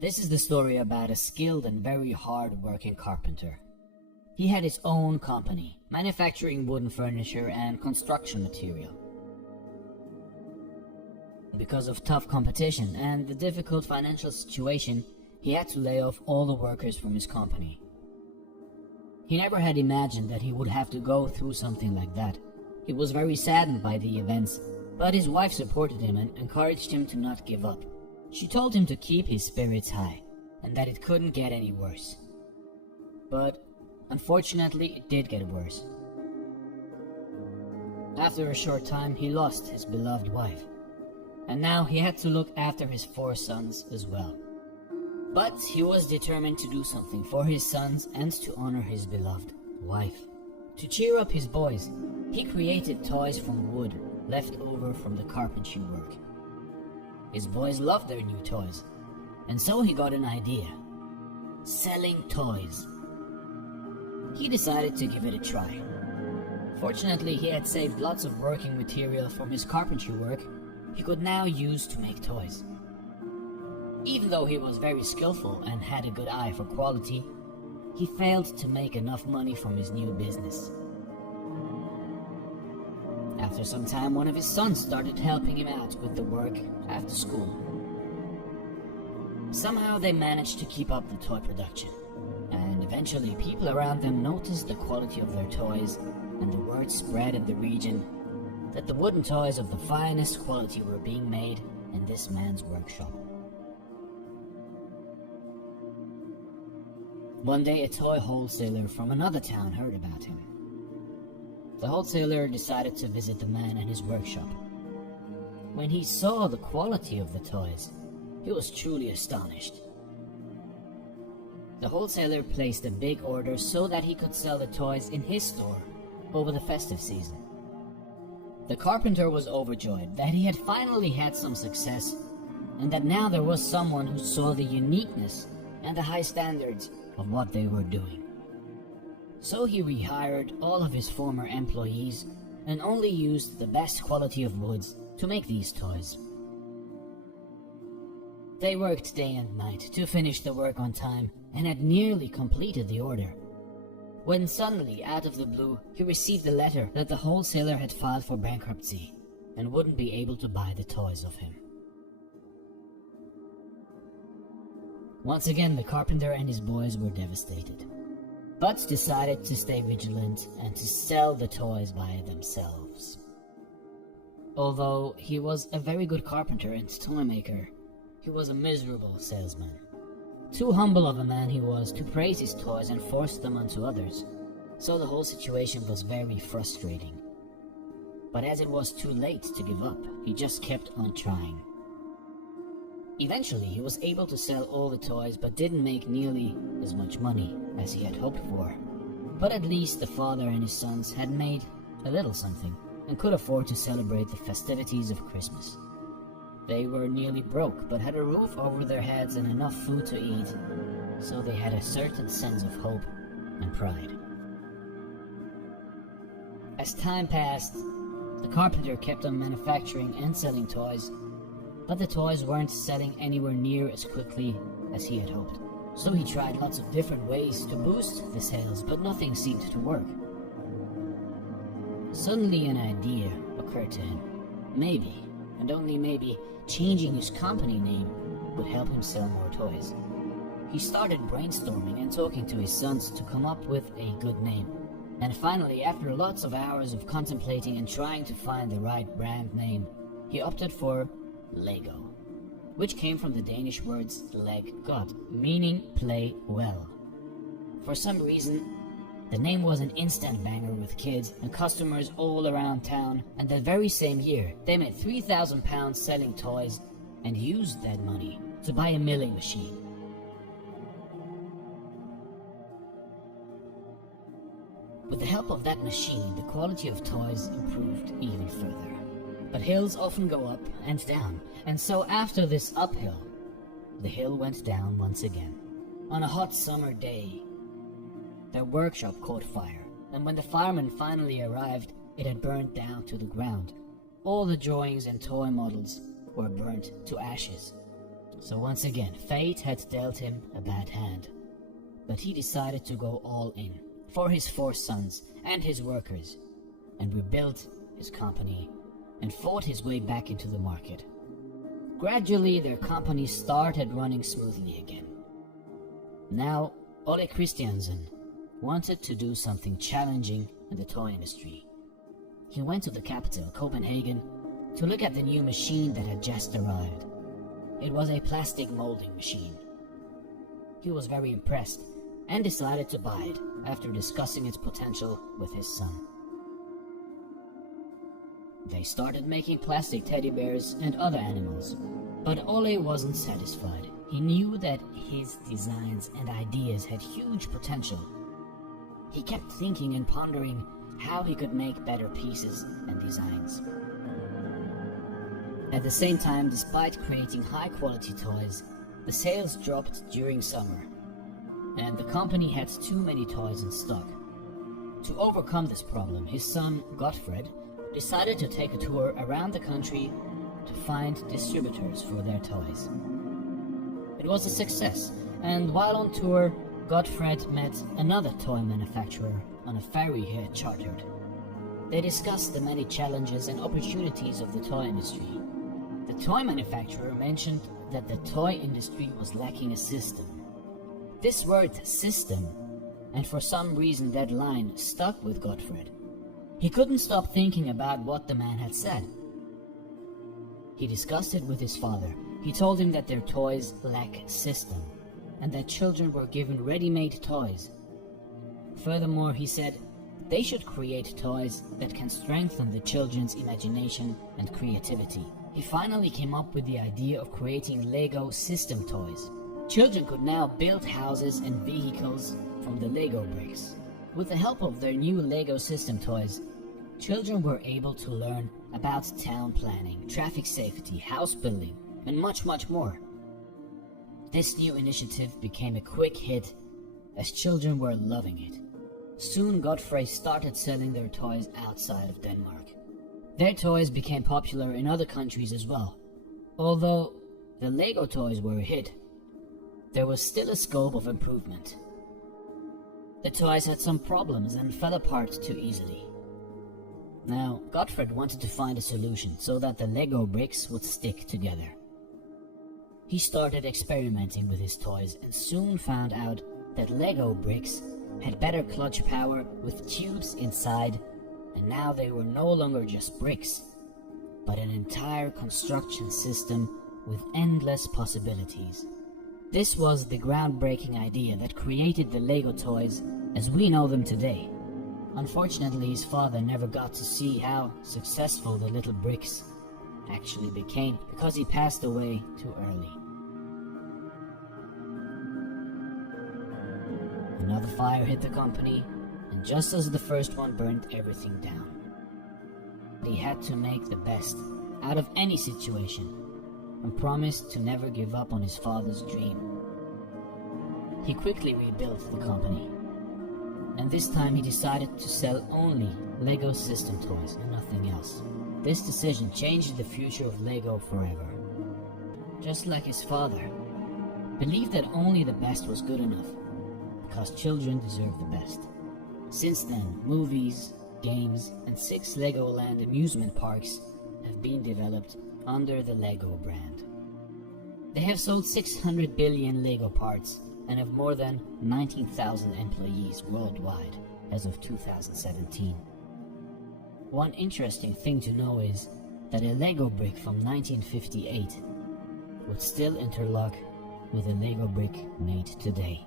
This is the story about a skilled and very hard-working carpenter. He had his own company, manufacturing wooden furniture and construction material. Because of tough competition and the difficult financial situation, he had to lay off all the workers from his company. He never had imagined that he would have to go through something like that. He was very saddened by the events, but his wife supported him and encouraged him to not give up. She told him to keep his spirits high, and that it couldn't get any worse. But unfortunately, it did get worse. After a short time, he lost his beloved wife, and now he had to look after his 4 sons as well. But he was determined to do something for his sons and to honor his beloved wife. To cheer up his boys, he created toys from wood left over from the carpentry work. His boys loved their new toys, and so he got an idea: selling toys. He decided to give it a try. Fortunately, he had saved lots of working material from his carpentry work he could now use to make toys. Even though he was very skillful and had a good eye for quality, he failed to make enough money from his new business. After some time, one of his sons started helping him out with the work after school. Somehow they managed to keep up the toy production, and eventually people around them noticed the quality of their toys, and the word spread in the region that the wooden toys of the finest quality were being made in this man's workshop. One day, a toy wholesaler from another town heard about him. The wholesaler decided to visit the man in his workshop. When he saw the quality of the toys, he was truly astonished. The wholesaler placed a big order so that he could sell the toys in his store over the festive season. The carpenter was overjoyed that he had finally had some success, and that now there was someone who saw the uniqueness and the high standards of what they were doing. So he rehired all of his former employees and only used the best quality of woods to make these toys. They worked day and night to finish the work on time and had nearly completed the order, when suddenly, out of the blue, he received a letter that the wholesaler had filed for bankruptcy and wouldn't be able to buy the toys of him. Once again, the carpenter and his boys were devastated, but decided to stay vigilant and to sell the toys by themselves. Although he was a very good carpenter and toy maker, he was a miserable salesman. Too humble of a man he was to praise his toys and force them onto others, so the whole situation was very frustrating. But as it was too late to give up, he just kept on trying. Eventually, he was able to sell all the toys, but didn't make nearly as much money as he had hoped for. But at least the father and his sons had made a little something and could afford to celebrate the festivities of Christmas. They were nearly broke, but had a roof over their heads and enough food to eat, so they had a certain sense of hope and pride. As time passed, the carpenter kept on manufacturing and selling toys, but the toys weren't selling anywhere near as quickly as he had hoped. So he tried lots of different ways to boost the sales, but nothing seemed to work. Suddenly an idea occurred to him. Maybe, and only maybe, changing his company name would help him sell more toys. He started brainstorming and talking to his sons to come up with a good name. And finally, after lots of hours of contemplating and trying to find the right brand name, he opted for Lego, which came from the Danish words leg godt, meaning play well. For some reason, the name was an instant banger with kids and customers all around town, and that very same year, they made £3,000 selling toys and used that money to buy a milling machine. With the help of that machine, the quality of toys improved even further. But hills often go up and down, and so after this uphill, the hill went down once again. On a hot summer day, their workshop caught fire, and when the firemen finally arrived, it had burned down to the ground. All the drawings and toy models were burnt to ashes. So once again, fate had dealt him a bad hand. But he decided to go all in for his 4 sons and his workers, and rebuilt his company and fought his way back into the market. Gradually, their company started running smoothly again. Now, Ole Christiansen wanted to do something challenging in the toy industry. He went to the capital, Copenhagen, to look at the new machine that had just arrived. It was a plastic molding machine. He was very impressed and decided to buy it after discussing its potential with his son. They started making plastic teddy bears and other animals, but Ole wasn't satisfied. He knew that his designs and ideas had huge potential. He kept thinking and pondering how he could make better pieces and designs. At the same time, despite creating high-quality toys, the sales dropped during summer, and the company had too many toys in stock. To overcome this problem, his son, Gottfred, decided to take a tour around the country to find distributors for their toys. It was a success, and while on tour, Gottfred met another toy manufacturer on a ferry he had chartered. They discussed the many challenges and opportunities of the toy industry. The toy manufacturer mentioned that the toy industry was lacking a system. This word, system, and for some reason that line stuck with Gottfred. He couldn't stop thinking about what the man had said. He discussed it with his father. He told him that their toys lack system, and that children were given ready-made toys. Furthermore, he said they should create toys that can strengthen the children's imagination and creativity. He finally came up with the idea of creating Lego system toys. Children could now build houses and vehicles from the Lego bricks. With the help of their new Lego system toys, children were able to learn about town planning, traffic safety, house building, and much more. This new initiative became a quick hit as children were loving it. Soon Godfrey started selling their toys outside of Denmark. Their toys became popular in other countries as well. Although the Lego toys were a hit, there was still a scope of improvement. The toys had some problems and fell apart too easily. Now, Gottfred wanted to find a solution so that the Lego bricks would stick together. He started experimenting with his toys and soon found out that Lego bricks had better clutch power with tubes inside, and now they were no longer just bricks, but an entire construction system with endless possibilities. This was the groundbreaking idea that created the Lego toys as we know them today. Unfortunately, his father never got to see how successful the little bricks actually became because he passed away too early. Another fire hit the company, and just as the first one burned everything down. He had to make the best out of any situation and promised to never give up on his father's dream. He quickly rebuilt the company, and this time he decided to sell only Lego system toys and nothing else. This decision changed the future of Lego forever. Just like his father, believed that only the best was good enough, because children deserve the best. Since then, movies, games, and 6 Legoland amusement parks have been developed under the Lego brand. They have sold 600 billion Lego parts and have more than 19,000 employees worldwide as of 2017. One interesting thing to know is that a Lego brick from 1958 would still interlock with a Lego brick made today.